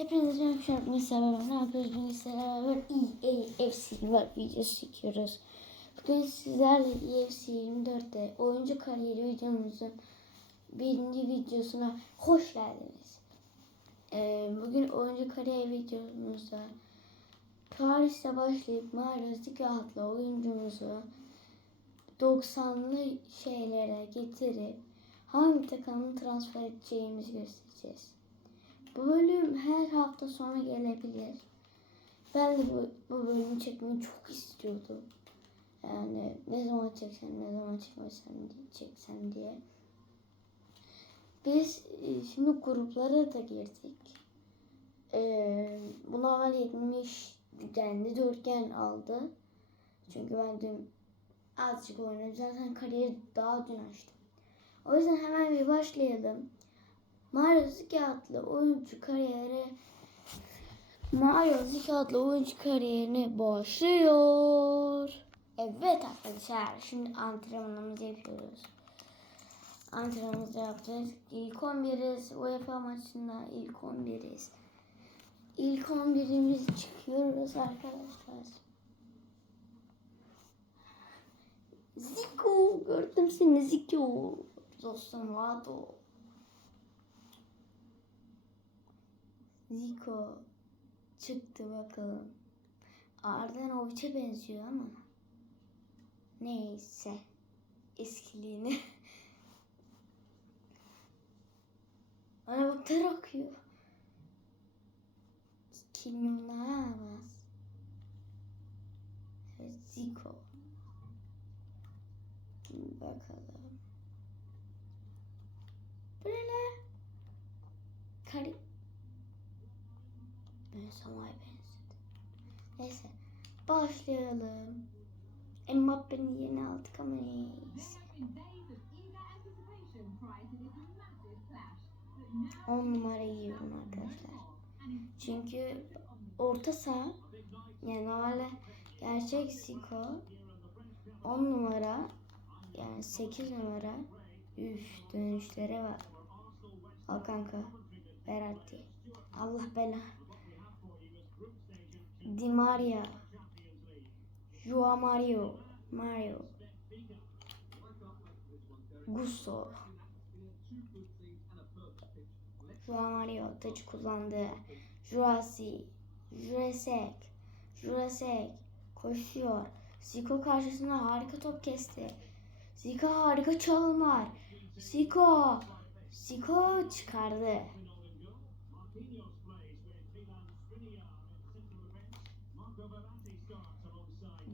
Hepinize merhaba arkadaşlar. Ben ne yapıyoruz? Sizlerle beraber EA FC var videosu çekiyoruz. Bugün sizlerle E EFC 24'te oyuncu kariyeri videomuzun birinci videosuna hoş geldiniz. Ee, bugün oyuncu kariyeri videomuzda Paris'te başlayıp Mario adlı oyuncumuzu 90'lı şeylere getirip hangi takımı transfer edeceğimizi göstereceğiz. Bölüm her hafta sonu gelebilir. Ben de bu, bu bölümü çekmeyi çok istiyordum. Yani ne zaman çeksem, ne zaman çekmesem diye, çeksem diye. Biz e, şimdi gruplara da girdik. Ee, bu normal 70 dendi dörtgen aldı. Çünkü ben dün azıcık oynadım. Zaten kariyeri daha dün açtım. O yüzden hemen bir başlayalım. Mario Ziki adlı oyuncu kariyeri Mario Ziki adlı oyuncu kariyerini başlıyor. Evet arkadaşlar şimdi antrenmanımızı yapıyoruz. Antrenmanımızı yaptık. İlk 11'iz. UEFA maçında ilk 11'iz. İlk 11'imiz çıkıyoruz arkadaşlar. Zico gördüm seni Zico. Dostum Vado. Zico çıktı bakalım. Ardenoviç'e benziyor ama. Neyse. Eskiliğini. Bana bak ter akıyor. Kim Navas. Evet Zico. Bakalım. Bu lan? Kari... Ben Sama'ya benzedim. Neyse. Başlayalım. Mbappe'nin yerini aldık ama neyse. On numara yiyorum arkadaşlar. Çünkü orta saha yani normalde gerçek Siko 10 numara yani 8 numara üf dönüşlere var. Al kanka. Beratti. Allah bela. Di Maria. Joao Mario. Mario. Gusto. Joao Mario taç kullandı. Jurasi. Jurasek. Jurasek. Koşuyor. Zico karşısına harika top kesti. Zico harika çalım var. Zico. Zico çıkardı.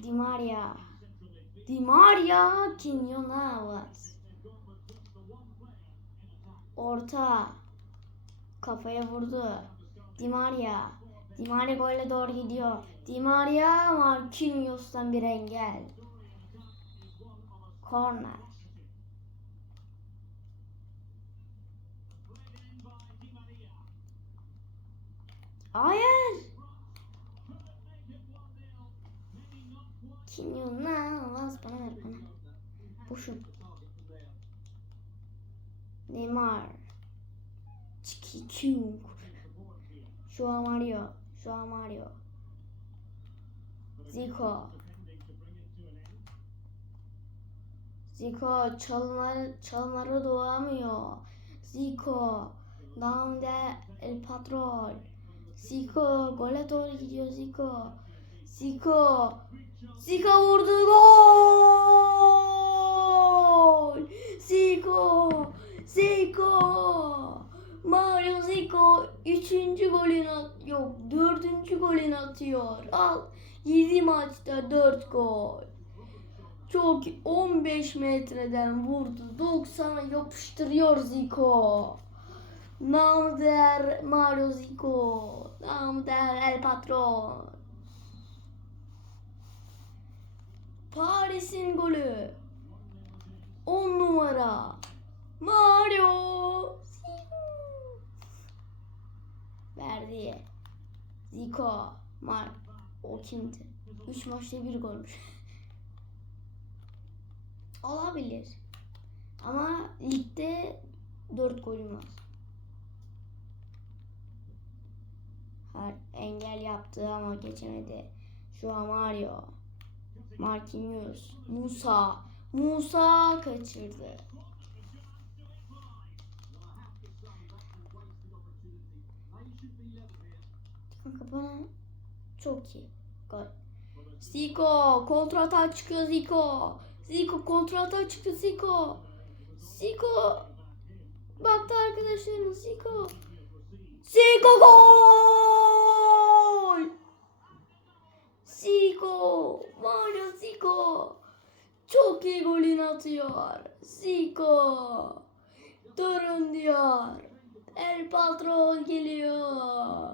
Di Maria. Di Maria Quinones. Orta. Kafaya vurdu. Di Maria. Di Maria gole doğru gidiyor. Di Maria Marquinhos'tan bir engel. Corner. Hayır. Kim Navas bana ver bana. Boşum. Neymar. Çikikyung. Joao Mario. Joao Mario. Zico. Zico çalımları, çalımları doğamıyor. Zico. Down'de El Patrol. Zico gole doğru gidiyor Zico. Zico. Zico vurdu gol. Zico. Zico. Mario Zico üçüncü golünü at yok dördüncü golünü atıyor. Al 7 maçta 4 gol. Çok 15 metreden vurdu. 90'a yapıştırıyor Zico. Namı değer Mario Zico. Namı değer El Patron. Paris'in golü. 10 numara. Mario. Verdi. Zico. Mar. O kimdi? 3 maçta bir golmüş. Olabilir. Ama ligde 4 golüm var. arkadaşlar. Engel yaptı ama geçemedi. Şu an Mario. Marquinhos. Musa. Musa kaçırdı. Kanka bana çok iyi. Gol. Zico kontrata çıkıyor Zico. Zico kontrata çıkıyor Zico. Zico baktı arkadaşlarına Zico. Zico gol! Zico, Mario Zico. Çok iyi golünü atıyor. Zico. Durun diyor. El patron geliyor.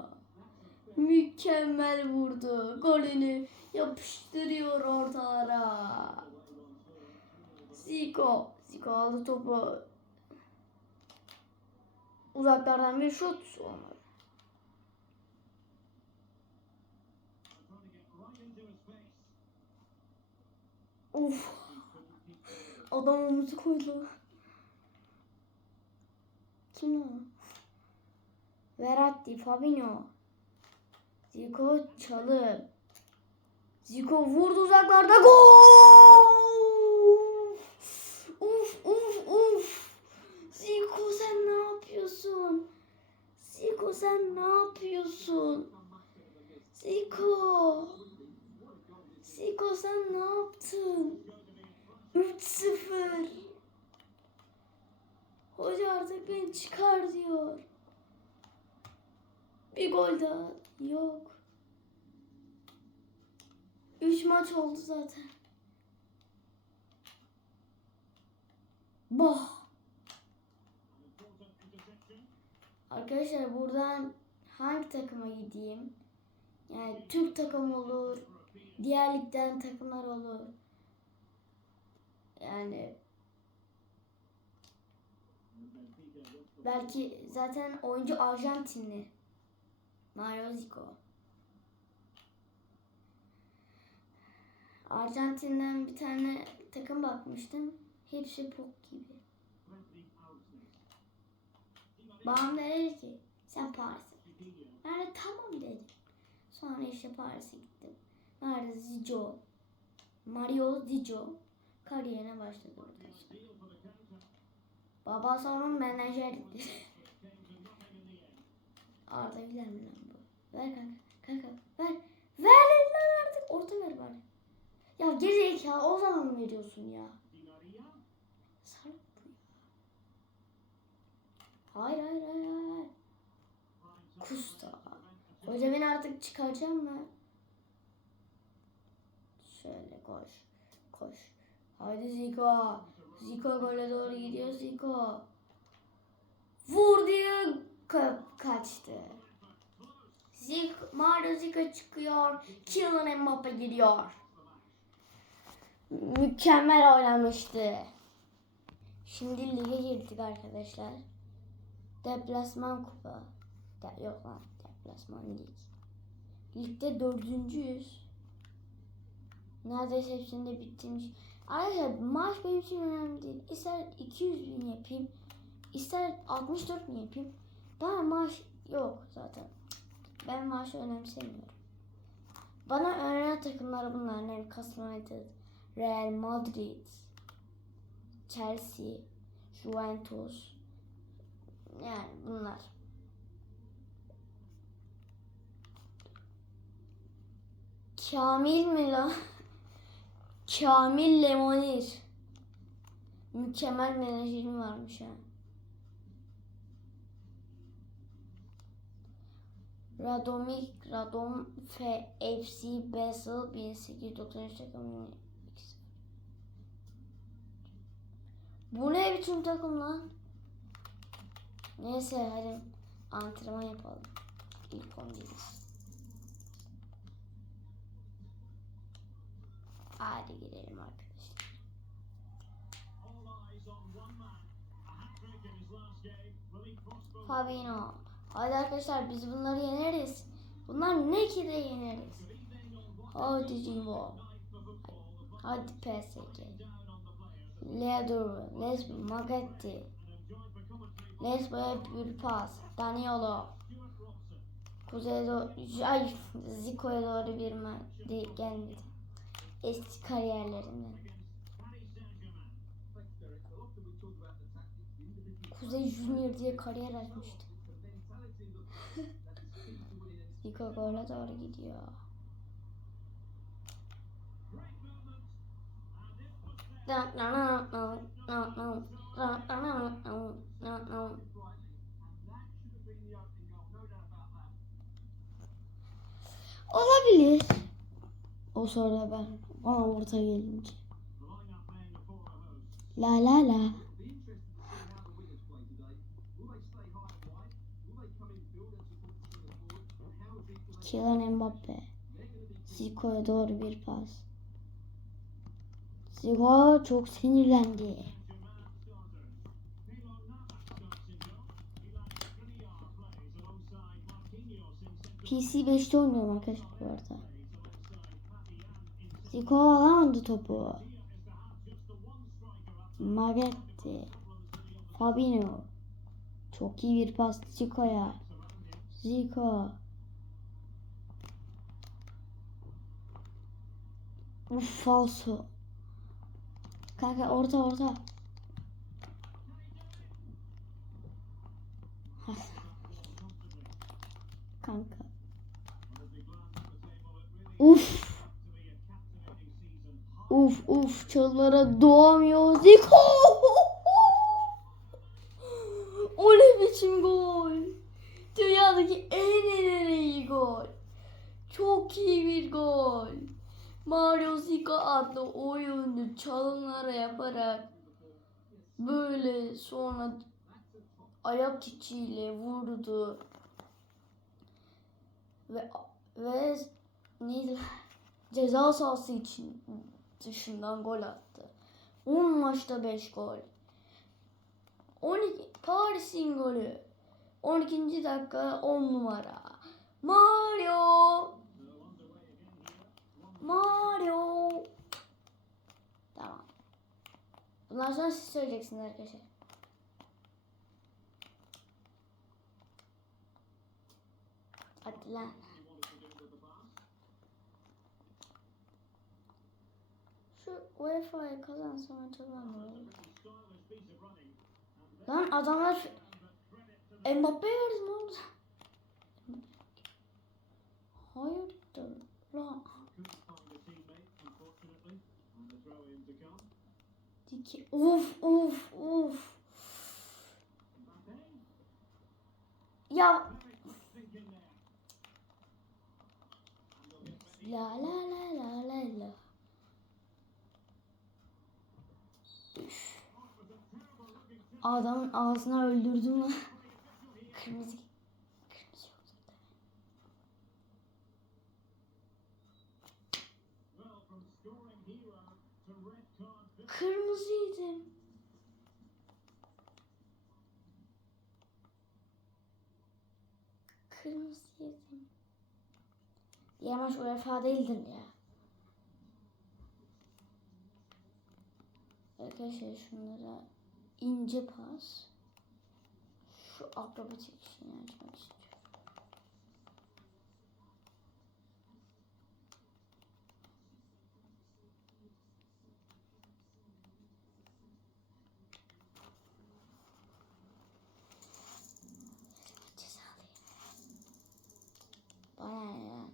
Mükemmel vurdu. Golünü yapıştırıyor ortalara. Zico. Zico aldı topu. Uzaklardan bir şut. Olmadı. Of. Adam omuzu koydu. Kim o? Verratti, Fabinho. Zico çalı. Zico vurdu uzaklarda gol! Uf uf uf. Zico sen ne yapıyorsun? Zico sen ne yapıyorsun? Zico. Zico sen ne yaptın? 3-0. Hoca artık beni çıkar diyor. Bir gol daha yok. 3 maç oldu zaten. Bah. Arkadaşlar buradan hangi takıma gideyim? Yani Türk takım olur. Diğer ligden takımlar olur. Yani belki zaten oyuncu Arjantinli. Mario Zico. Arjantin'den bir tane takım bakmıştım. Hepsi pok gibi. Babam dedi ki sen Paris'e git. Ben de tamam dedim. Sonra işte Paris'e gittim. Nerede Zico? Mario Zico kariyerine başladı arkadaşlar. Baba sonra menajerdi. Arda Güler mi lan bu? Ver kanka. Kanka ver. Ver lan artık. Orta ver bari. Ya geri ya o zaman veriyorsun ya. Sarp. Hayır hayır hayır hayır. Kusta. Hoca beni artık çıkaracağım mı? Şöyle koş. Koş. Haydi Zico. Zico gole doğru gidiyor Zico. Vur diye kaçtı. Zico, Mario Zico çıkıyor. Kylian Mbappe giriyor. Mükemmel oynamıştı. Şimdi lige girdik arkadaşlar. Deplasman kupa. De- yok lan deplasman lig. Ligde dördüncüyüz. Neredeyse hepsinde bitmiş. Arkadaşlar maaş benim için önemli değil. İster 200 bin yapayım. ister 64 bin yapayım. Bana maaş yok zaten. Ben maaşı önemsemiyorum. Bana önemli takımlar bunlar. Newcastle United, Real Madrid, Chelsea, Juventus. Yani bunlar. Kamil mi lan? Kamil Lemonir. Mükemmel menajerim varmış ha. Radomik, Radom FC Basel 1893 takımının ikisi. Bu ne biçim takım lan? Neyse hadi antrenman yapalım. İlk 11'iz. Hadi gidelim arkadaşlar. Fabinho. Hadi arkadaşlar biz bunları yeneriz. Bunlar ne ki de yeneriz. Hadi Civo. Hadi PSG. Leandro, Lesbo, Magetti. Lesbo'ya bir pas. Daniolo. Kuzey'e doğru, ay Zico'ya doğru bir madde gelmedi. Eski kariyerlerinden. Kuzey Junior diye kariyer açmıştı. Zico gole doğru gidiyor. Olabilir. O sonra ben bana orta gelince. La la la. Kylian Mbappe. Zico'ya doğru bir pas. Zico çok sinirlendi. PC 5'te oynuyorum arkadaşlar bu arada. Zico alamadı topu. Magetti. Fabinho. Çok iyi bir pas Zico'ya. Zico. Uf falso. Kanka orta orta. Kanka. Uf. Uf uf çalılara doğamıyor. Zico. O ne biçim gol. Dünyadaki en en en iyi gol. Çok iyi bir gol. Mario Zico adlı oyuncu çalımlara yaparak böyle sonra ayak içiyle vurdu ve ve neydi ceza sahası için dışından gol attı. 10 maçta 5 gol. 12 Paris'in golü. 12. dakika 10 numara. Mario Mario. Tamam. Bundan sonra siz söyleyeceksiniz arkadaşlar. Hadi lan. Şu UEFA'yı kazansam acaba olur? Lan adamlar Mbappe'ye verdi ne oldu? Hayırdır lan? Diki. Uf uf uf. Ya. La la la la la la. Adamın ağzına öldürdüm lan. Kırmızı yok zaten. Kırmızıydım. Kırmızıydım. Diğer maç UEFA değildim ya. Arkadaşlar şunlara ince pas. Şu akrobatik şeyini açmak istiyorum. Cezalıyım. Bana ne lan?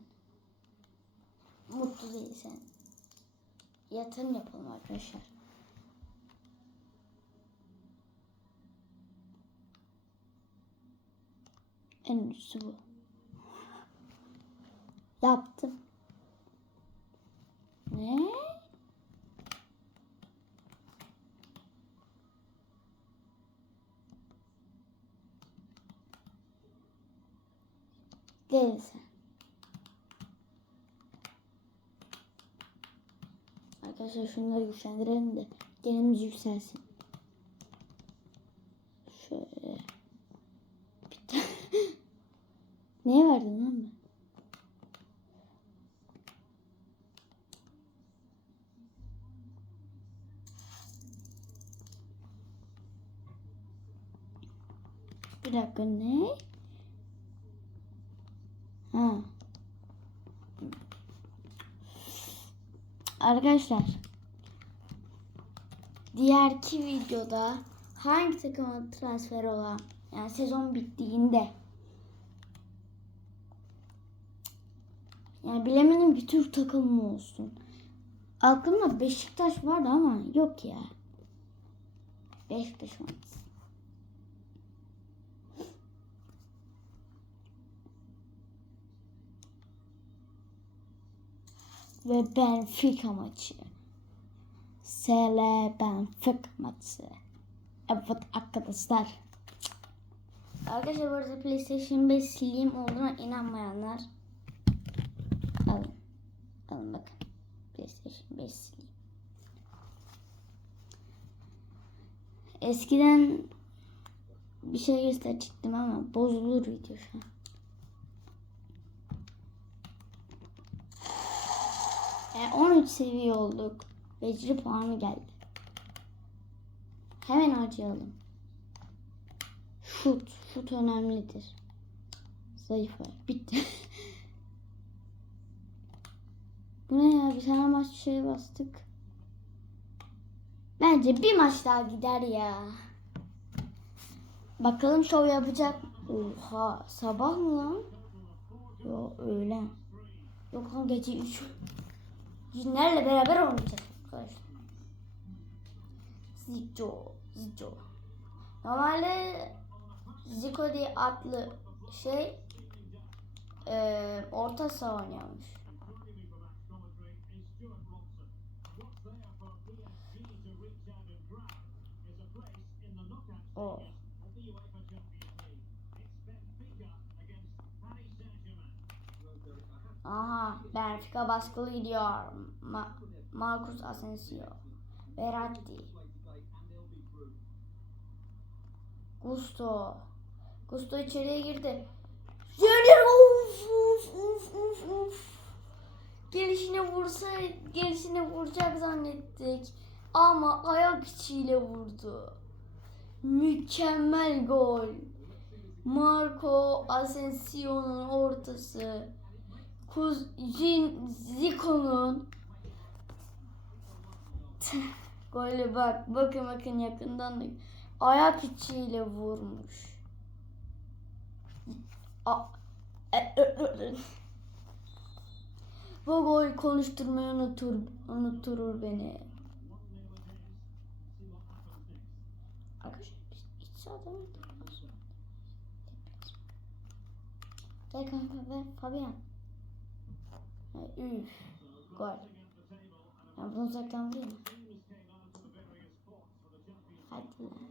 Mutlu değilsen. Yatırım yapalım arkadaşlar. En üstü bu. Yaptım. Ne? Gel sen. Arkadaşlar şunları güçlendirelim de genimiz yükselsin. Şöyle. Neye verdim lan ben? Bir dakika ne? Ha. Arkadaşlar. Diğerki videoda hangi takıma transfer olan yani sezon bittiğinde yani bilemedim ki Türk takımı mı olsun. Aklımda Beşiktaş vardı ama yok ya. Beşiktaş olmaz. Ve Benfica maçı. SL Benfica maçı. Evet arkadaşlar. Arkadaşlar bu PlayStation 5 Slim olduğuna inanmayanlar alın. Alın bakın. PlayStation 5 Slim. Eskiden bir şey gösterecektim ama bozulur video şu an. E, 13 seviye olduk. Beceri puanı geldi. Hemen harcayalım. Şut. Şut önemlidir. Zayıf var. Bitti. Bu ne ya? Bir tane maç şey bastık. Bence bir maç daha gider ya. Bakalım şov yapacak. Oha sabah mı lan? Yo öğlen. Yok lan gece 3. Cinlerle beraber oynayacağız arkadaşlar. Zico, Zico. Normalde Zico diye adlı şey e, orta saha oynuyormuş. O. Aha, Benfica baskılı gidiyor. Ma Marcus Asensio. Verratti. Gusto. Gusto içeriye girdi. Junior uf uf uf uf uf. Gelişine vursa gelişine vuracak zannettik. Ama ayak içiyle vurdu. Mükemmel gol. Marco Asensio'nun ortası. Kuz Zico'nun golü bak bakın bakın yakından da ayak içiyle vurmuş. E- Bu gol konuşturmayı unutur, unutturur beni. Arkadaşlar biz iç sahada mı? Gel kanka ver Fabian. Ha, Üf. Gol. Ben bunu uzaktan vurayım mı? Hadi lan.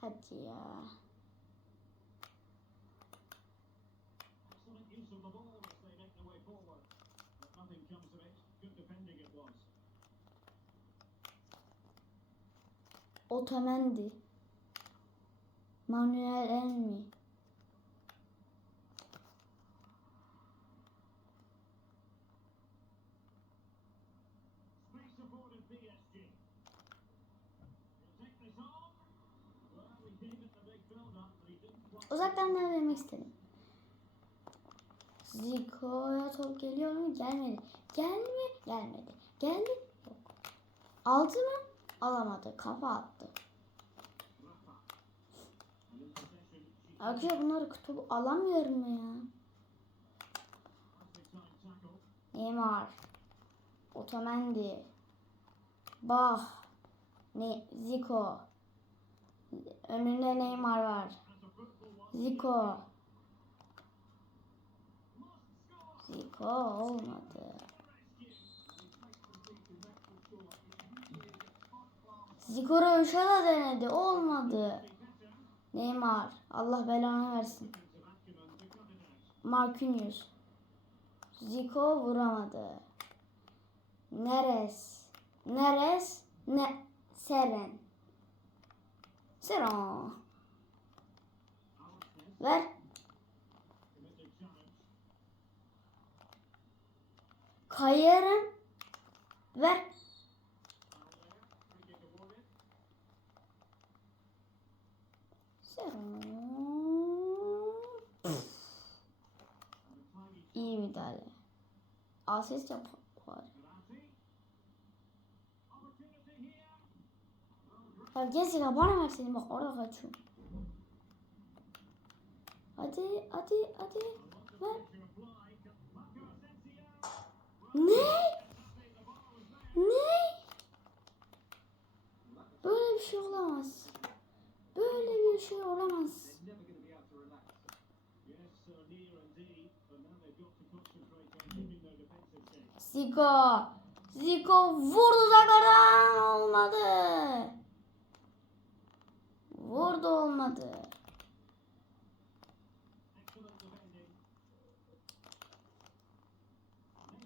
Hadi ya. Otamendi. Manuel Enmi. Uzaktan da vermek istedim. Zico'ya top geliyor mu? Gelmedi. Gelme. Gelmedi. Geldi. Yok. Aldı mı? Alamadı. Kafa attı. Arkadaşlar bunları topu alamıyorum mu ya? Neymar. Otamendi. Bah. Ne Zico. Önünde Neymar var. Zico. Zico olmadı. Zico Röşa da denedi. Olmadı. Neymar. Allah belanı versin. Marquinhos. Zico vuramadı. Neres. Neres. Ne. Seren. Seren. Ver. kayarım. Ver. İyi müdahale. Asist yap var. Ya Jessica bana versene bak orada kaçıyorum. Hadi hadi hadi ver. Ne? Ne? Böyle bir. Şey olamaz. Zico. Zico vurdu zagardan olmadı. Vurdu olmadı.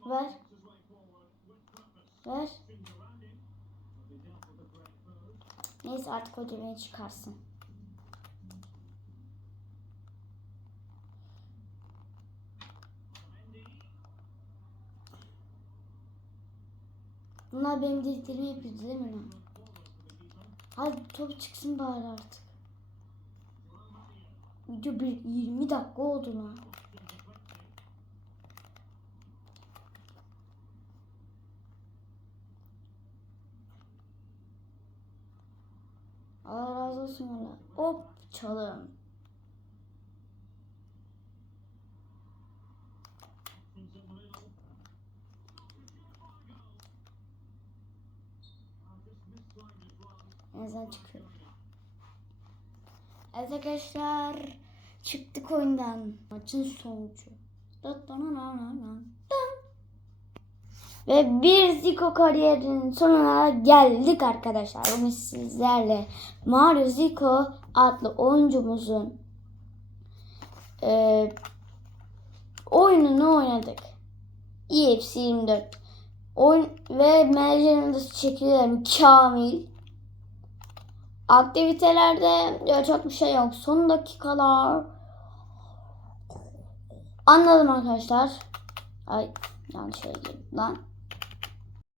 Ver. Ver. Neyse artık beni çıkarsın. Bunlar benim dediklerimi yapıyordu değil mi lan? Hadi top çıksın bari artık. Video bir 20 dakika oldu lan. Allah razı olsun valla. Hop çalım. En azından çıkıyor. Evet arkadaşlar çıktık oyundan. Maçın sonucu. Ve bir Zico kariyerinin sonuna geldik arkadaşlar. Bugün sizlerle Mario Zico adlı oyuncumuzun e, oyununu oynadık. EFC 24. Oyun ve menajerimiz çekilirim Kamil. Aktivitelerde ya çok bir şey yok. Son dakikalar. Anladım arkadaşlar. Ay yanlış şey lan.